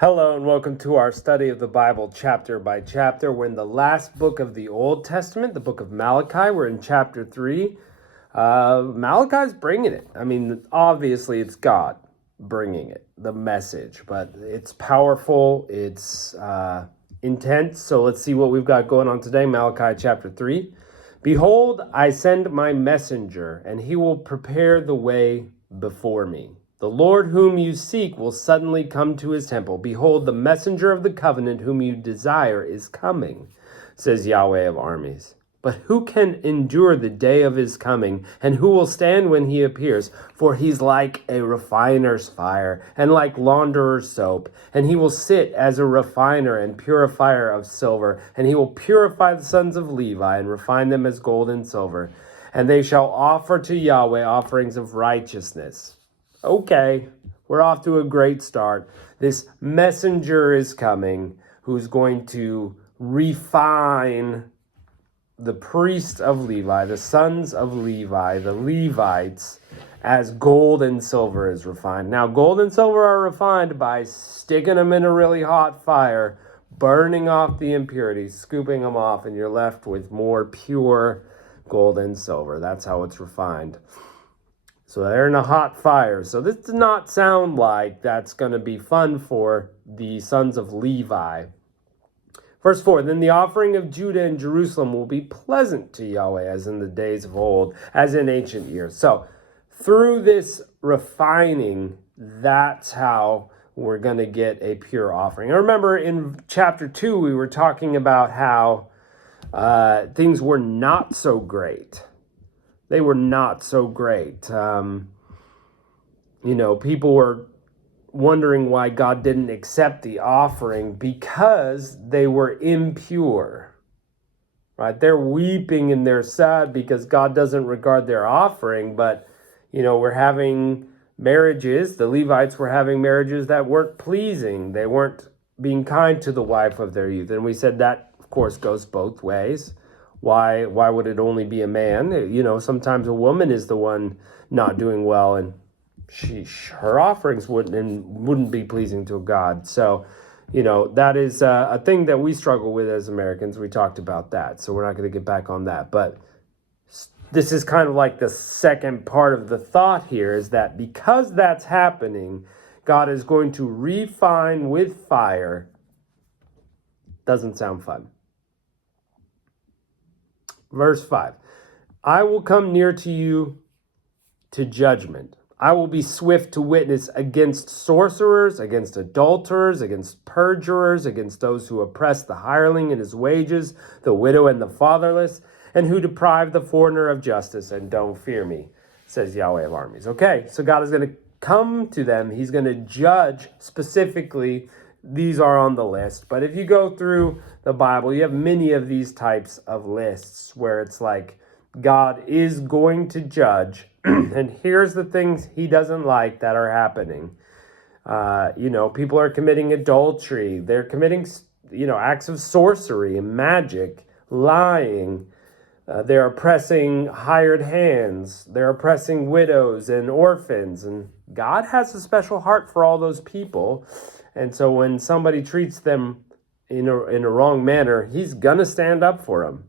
Hello and welcome to our study of the Bible chapter by chapter. We're in the last book of the Old Testament, the book of Malachi. We're in chapter 3. Malachi's bringing it. I mean, obviously it's God bringing it, the message, but it's powerful, it's intense. So let's see what we've got going on today. Malachi chapter 3. Behold, I send my messenger, and he will prepare the way before me. The Lord whom you seek will suddenly come to his temple. Behold, the messenger of the covenant whom you desire is coming, says Yahweh of armies. But who can endure the day of his coming, and who will stand when he appears? For he's like a refiner's fire, and like launderer's soap. And he will sit as a refiner and purifier of silver. And he will purify the sons of Levi, and refine them as gold and silver. And they shall offer to Yahweh offerings of righteousness. Okay, we're off to a great start. This messenger is coming who's going to refine the priests of Levi, the sons of Levi, the Levites, as gold and silver is refined. Now, gold and silver are refined by sticking them in a really hot fire, burning off the impurities, scooping them off, and you're left with more pure gold and silver. That's how it's refined. So they're in a hot fire. So this does not sound like that's going to be fun for the sons of Levi. Verse 4, then the offering of Judah and Jerusalem will be pleasant to Yahweh as in the days of old, as in ancient years. So through this refining, that's how we're going to get a pure offering. I remember in chapter 2, we were talking about how things were not so great. They were not so great. People were wondering why God didn't accept the offering because they were impure. Right? They're weeping and they're sad because God doesn't regard their offering. But, we're having marriages. The Levites were having marriages that weren't pleasing. They weren't being kind to the wife of their youth. And we said that, of course, goes both ways. Why would it only be a man? Sometimes a woman is the one not doing well, and her offerings wouldn't be pleasing to God. So, that is a thing that we struggle with as Americans. We talked about that, so we're not going to get back on that. But this is kind of like the second part of the thought here, is that because that's happening, God is going to refine with fire. Doesn't sound fun. Verse 5, I will come near to you to judgment. I will be swift to witness against sorcerers, against adulterers, against perjurers, against those who oppress the hireling in his wages, the widow and the fatherless, and who deprive the foreigner of justice, and don't fear me, says Yahweh of armies. Okay, so God is going to come to them. He's going to judge specifically. These are on the list. But if you go through the Bible, you have many of these types of lists where it's like God is going to judge. And here's the things he doesn't like that are happening. People are committing adultery. They're committing, acts of sorcery and magic, lying. They're oppressing hired hands. They're oppressing widows and orphans. And God has a special heart for all those people. And so when somebody treats them in a wrong manner, he's going to stand up for them.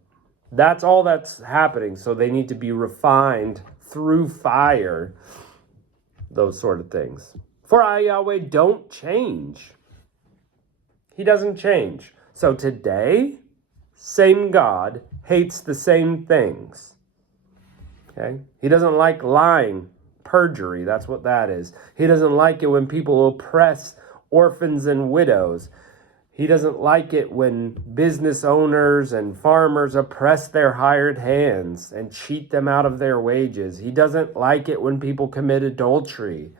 That's all that's happening. So they need to be refined through fire, those sort of things. For I, Yahweh, don't change. He doesn't change. So today, same God hates the same things. Okay? He doesn't like lying, perjury. That's what that is. He doesn't like it when people oppress orphans and widows. He doesn't like it when business owners and farmers oppress their hired hands and cheat them out of their wages. He doesn't like it when people commit adultery.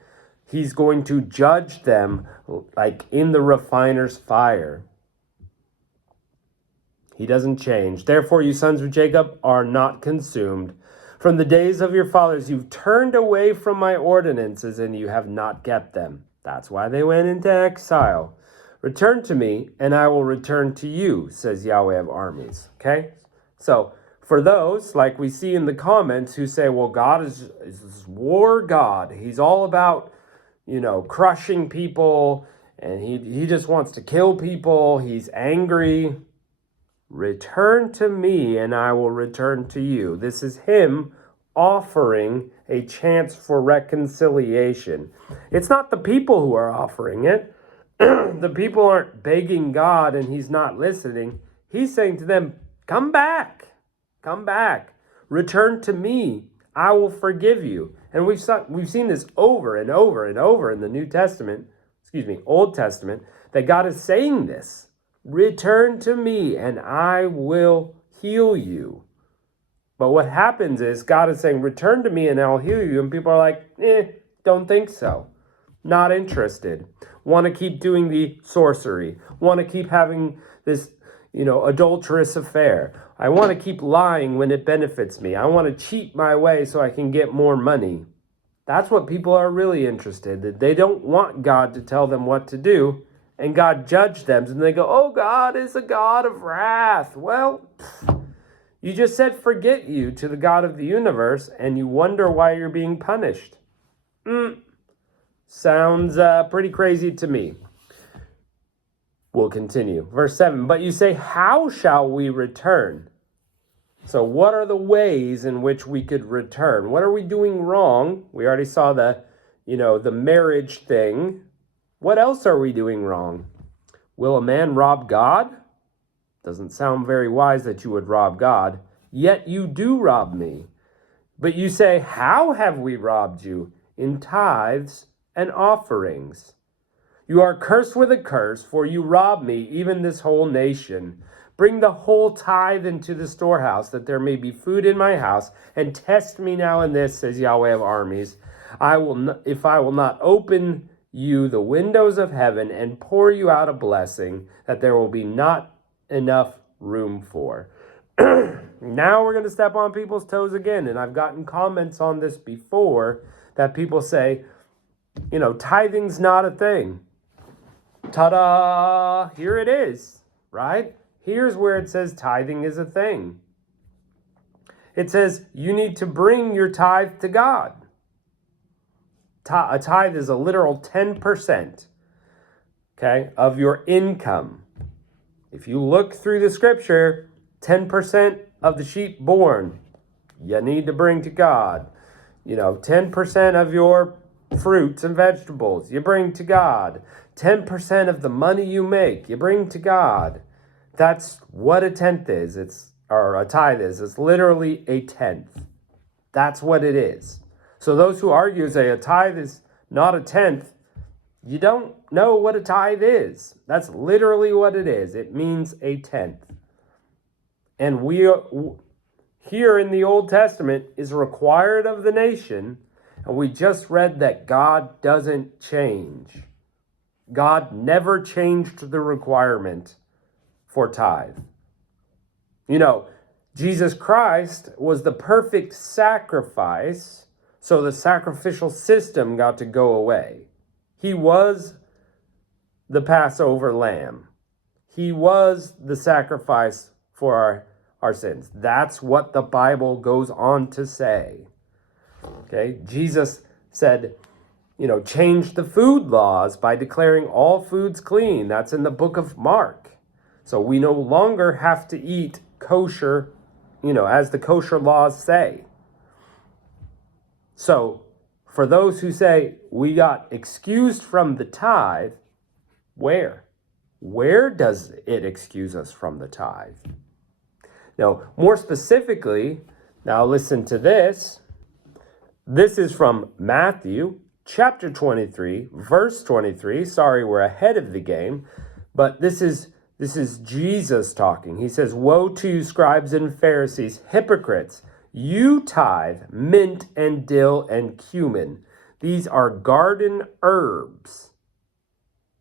He's going to judge them like in the refiner's fire. He doesn't change. Therefore, you sons of Jacob are not consumed. From the days of your fathers, you've turned away from my ordinances and you have not kept them. That's why they went into exile. Return to me, and I will return to you, says Yahweh of armies. Okay? So, for those, like we see in the comments, who say, well, God is war God. He's all about, crushing people and he just wants to kill people. He's angry. Return to me and I will return to you. This is him offering a chance for reconciliation. It's not the people who are offering it. The people aren't begging God and he's not listening. He's saying to them, come back, return to me. I will forgive you. And we've seen this over and over and over in the Old Testament, that God is saying this. Return to me and I will heal you. But what happens is God is saying, return to me and I'll heal you. And people are like, don't think so. Not interested. Want to keep doing the sorcery. Want to keep having this, adulterous affair. I want to keep lying when it benefits me. I want to cheat my way so I can get more money. That's what people are really interested in. They don't want God to tell them what to do. And God judged them. And they go, oh, God is a God of wrath. Well, you just said forget you to the God of the universe. And you wonder why you're being punished. Sounds pretty crazy to me. We'll continue. Verse 7, but you say, how shall we return? So what are the ways in which we could return? What are we doing wrong? We already saw the marriage thing. What else are we doing wrong? Will a man rob God? Doesn't sound very wise that you would rob God. Yet you do rob me. But you say, how have we robbed you? In tithes and offerings. You are cursed with a curse, for you rob me, even this whole nation. Bring the whole tithe into the storehouse, that there may be food in my house, and test me now in this, says Yahweh of armies. If I will not open you the windows of heaven and pour you out a blessing that there will be not enough room for. Now we're going to step on people's toes again, and I've gotten comments on this before that people say, tithing's not a thing. Ta-da! Here it is, right? Here's where it says tithing is a thing. It says you need to bring your tithe to God. A tithe is a literal 10%, okay, of your income. If you look through the scripture, 10% of the sheep born, you need to bring to God. 10% of your fruits and vegetables, you bring to God. 10% of the money you make, you bring to God. That's what a tenth is. A tithe is. It's literally a tenth. That's what it is. So those who argue say a tithe is not a tenth, you don't know what a tithe is. That's literally what it is. It means a tenth. And we here in the Old Testament is required of the nation. And we just read that God doesn't change. God never changed the requirement for tithe. Jesus Christ was the perfect sacrifice, so the sacrificial system got to go away. He was the Passover lamb. He was the sacrifice for our sins. That's what the Bible goes on to say. Okay, Jesus said, change the food laws by declaring all foods clean. That's in the book of Mark. So we no longer have to eat kosher, as the kosher laws say. So for those who say we got excused from the tithe, where? Where does it excuse us from the tithe? Now, more specifically, now listen to this. This is from Matthew chapter 23, verse 23. Sorry, we're ahead of the game, but this is Jesus talking. He says, woe to you, scribes and Pharisees, hypocrites! You tithe mint and dill and cumin. These are garden herbs.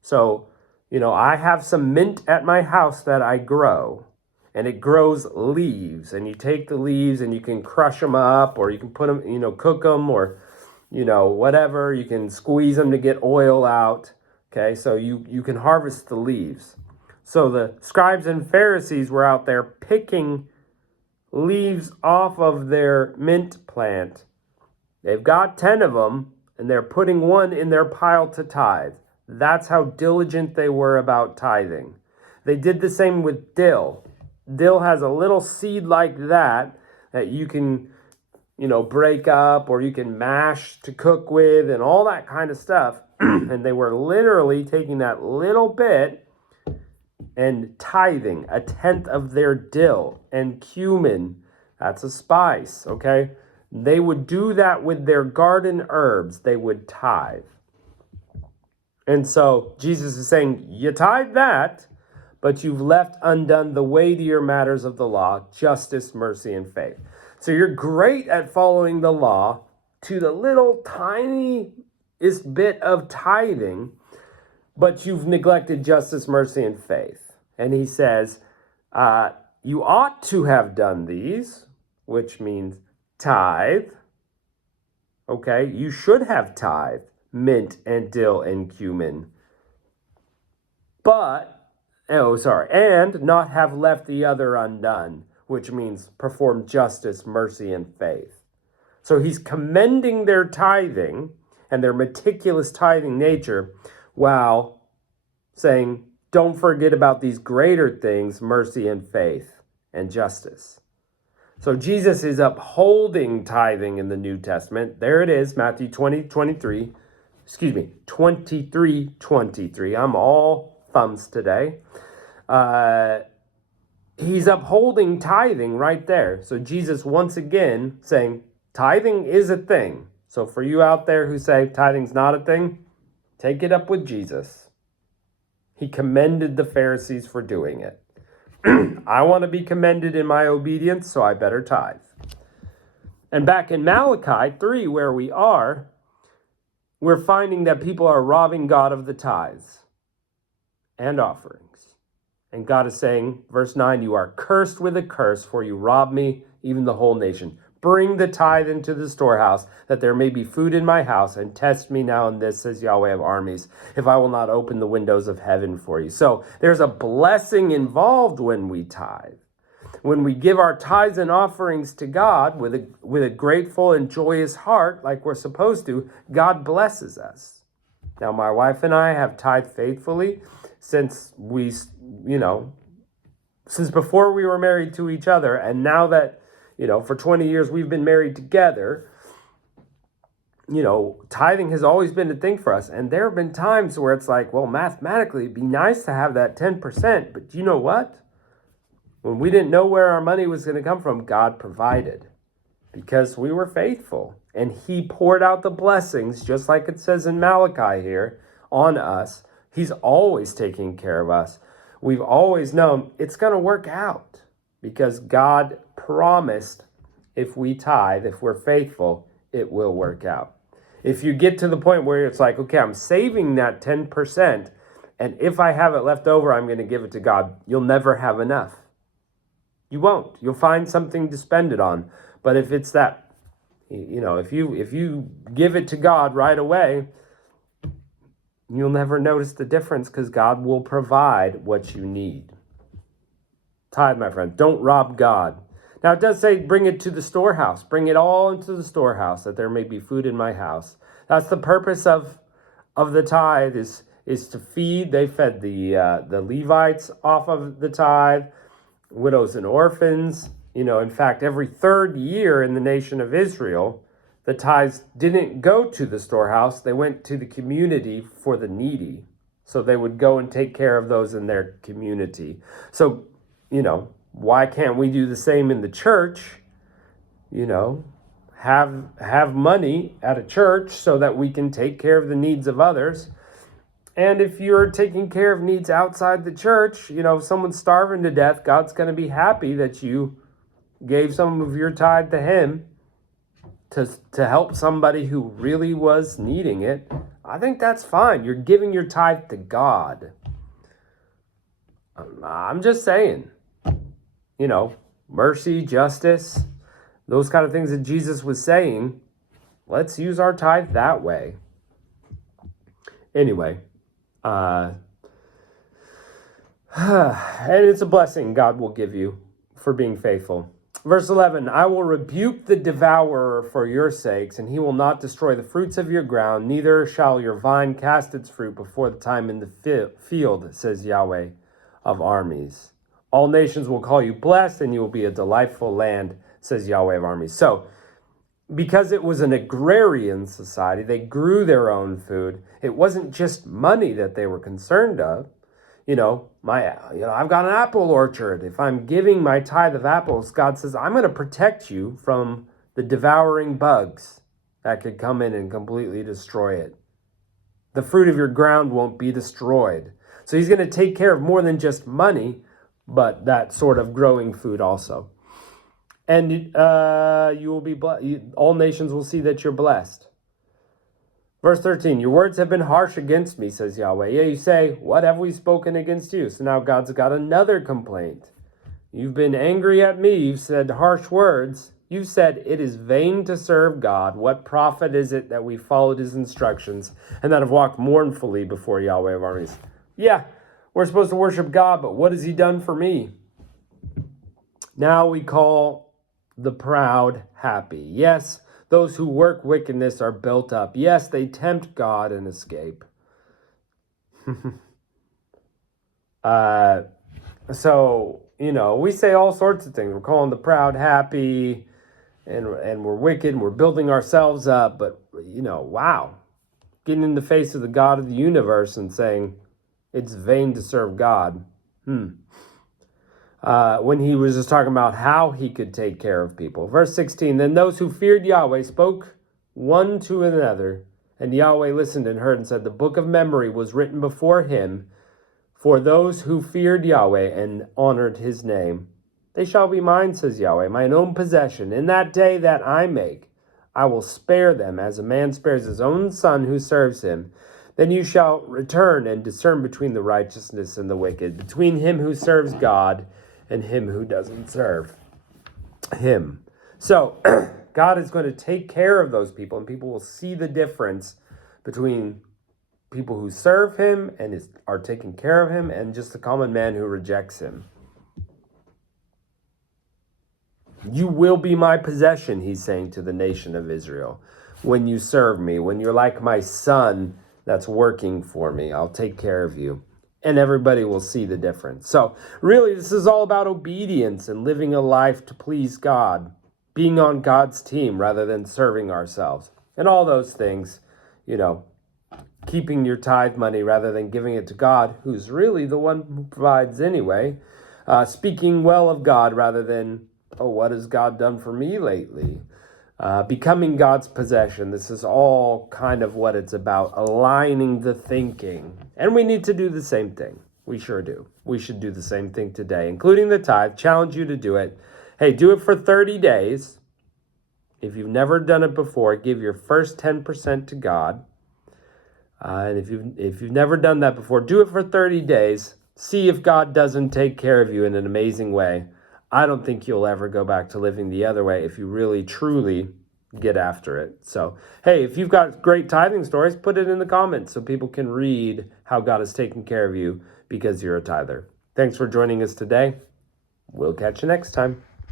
So, I have some mint at my house that I grow, and it grows leaves. And you take the leaves and you can crush them up, or you can put them, cook them, or, whatever. You can squeeze them to get oil out. Okay, so you can harvest the leaves. So the scribes and Pharisees were out there picking leaves off of their mint plant. They've got 10 of them, and they're putting one in their pile to tithe. That's how diligent they were about tithing. They did the same with dill. Dill has a little seed like that you can, break up or you can mash to cook with and all that kind of stuff. And they were literally taking that little bit and tithing 1/10 of their dill and cumin. That's a spice, okay? They would do that with their garden herbs. They would tithe. And so Jesus is saying, you tithe that, but you've left undone the weightier matters of the law, justice, mercy, and faith. So you're great at following the law to the little tiniest bit of tithing, but you've neglected justice, mercy, and faith. And he says, you ought to have done these, which means tithe. Okay, you should have tithe mint and dill and cumin. And not have left the other undone, which means perform justice, mercy, and faith. So he's commending their tithing and their meticulous tithing nature while saying, don't forget about these greater things, mercy and faith and justice. So Jesus is upholding tithing in the New Testament. There it is, Matthew 23:23. I'm all thumbs today. He's upholding tithing right there. So Jesus once again saying, tithing is a thing. So for you out there who say tithing's not a thing, take it up with Jesus. He commended the Pharisees for doing it. I want to be commended in my obedience, so I better tithe. And back in Malachi 3, where we are, we're finding that people are robbing God of the tithes and offerings. And God is saying, verse 9, you are cursed with a curse, for you rob me, even the whole nation. Bring the tithe into the storehouse, that there may be food in my house, and test me now in this, says Yahweh of armies, if I will not open the windows of heaven for you. So there's a blessing involved when we tithe. When we give our tithes and offerings to God with a grateful and joyous heart, like we're supposed to, God blesses us. Now, my wife and I have tithed faithfully since since before we were married to each other, and now that for 20 years we've been married together, tithing has always been a thing for us. And there have been times where it's like, well, mathematically, it'd be nice to have that 10%. But you know what? When we didn't know where our money was going to come from, God provided because we were faithful. And he poured out the blessings, just like it says in Malachi here, on us. He's always taking care of us. We've always known it's going to work out because God promised if we tithe, if we're faithful, it will work out. If you get to the point where it's like, okay, I'm saving that 10%, and if I have it left over, I'm going to give it to God, you'll never have enough. You won't. You'll find something to spend it on. But if it's that, if you give it to God right away, you'll never notice the difference because God will provide what you need. Tithe, my friend. Don't rob God. Now, it does say bring it to the storehouse. Bring it all into the storehouse that there may be food in my house. That's the purpose of the tithe is to feed. They fed the Levites off of the tithe, widows and orphans. In fact, every third year in the nation of Israel, the tithes didn't go to the storehouse. They went to the community for the needy. So they would go and take care of those in their community. So, why can't we do the same in the church? Have money at a church so that we can take care of the needs of others. And if you're taking care of needs outside the church, if someone's starving to death, God's going to be happy that you gave some of your tithe to him to help somebody who really was needing it. I think that's fine. You're giving your tithe to God. I'm just saying, mercy, justice, those kind of things that Jesus was saying. Let's use our tithe that way. Anyway, and it's a blessing God will give you for being faithful. Verse 11, I will rebuke the devourer for your sakes, and he will not destroy the fruits of your ground, neither shall your vine cast its fruit before the time in the field, says Yahweh of armies. All nations will call you blessed, and you will be a delightful land, says Yahweh of armies. So, because it was an agrarian society, they grew their own food. It wasn't just money that they were concerned of. I've got an apple orchard. If I'm giving my tithe of apples, God says, I'm going to protect you from the devouring bugs that could come in and completely destroy it. The fruit of your ground won't be destroyed. So he's going to take care of more than just money, but that sort of growing food also. And you will be blessed. All nations will see that you're blessed. Verse 13, your words have been harsh against me, says Yahweh. Yeah, you say, what have we spoken against you? So now God's got another complaint. You've been angry at me. You've said harsh words. You've said, it is vain to serve God. What profit is it that we followed his instructions and that have walked mournfully before Yahweh of armies? Yeah, we're supposed to worship God, but what has he done for me? Now we call the proud happy. Yes, those who work wickedness are built up. Yes, they tempt God and escape. We say all sorts of things. We're calling the proud happy, and we're wicked, and we're building ourselves up. But, wow. Getting in the face of the God of the universe and saying it's vain to serve God. When he was just talking about how he could take care of people. Verse 16, then those who feared Yahweh spoke one to another, and Yahweh listened and heard and said, the book of memory was written before him for those who feared Yahweh and honored his name. They shall be mine, says Yahweh, mine own possession. In that day that I make, I will spare them as a man spares his own son who serves him. Then you shall return and discern between the righteousness and the wicked, between him who serves God and him who doesn't serve him. So God is going to take care of those people, and people will see the difference between people who serve him and are taking care of him and just the common man who rejects him. You will be my possession, he's saying to the nation of Israel, when you serve me, when you're like my son that's working for me. I'll take care of you. And everybody will see the difference. So really, this is all about obedience and living a life to please God, being on God's team rather than serving ourselves. And all those things, keeping your tithe money rather than giving it to God, who's really the one who provides anyway. Speaking well of God rather than, what has God done for me lately? Becoming God's possession. This is all kind of what it's about, aligning the thinking. And we need to do the same thing. We sure do. We should do the same thing today, including the tithe. Challenge you to do it. Hey, do it for 30 days. If you've never done it before, give your first 10% to God. And if you've never done that before, do it for 30 days. See if God doesn't take care of you in an amazing way. I don't think you'll ever go back to living the other way if you really, truly get after it. So, hey, if you've got great tithing stories, put it in the comments so people can read how God is taking care of you because you're a tither. Thanks for joining us today. We'll catch you next time.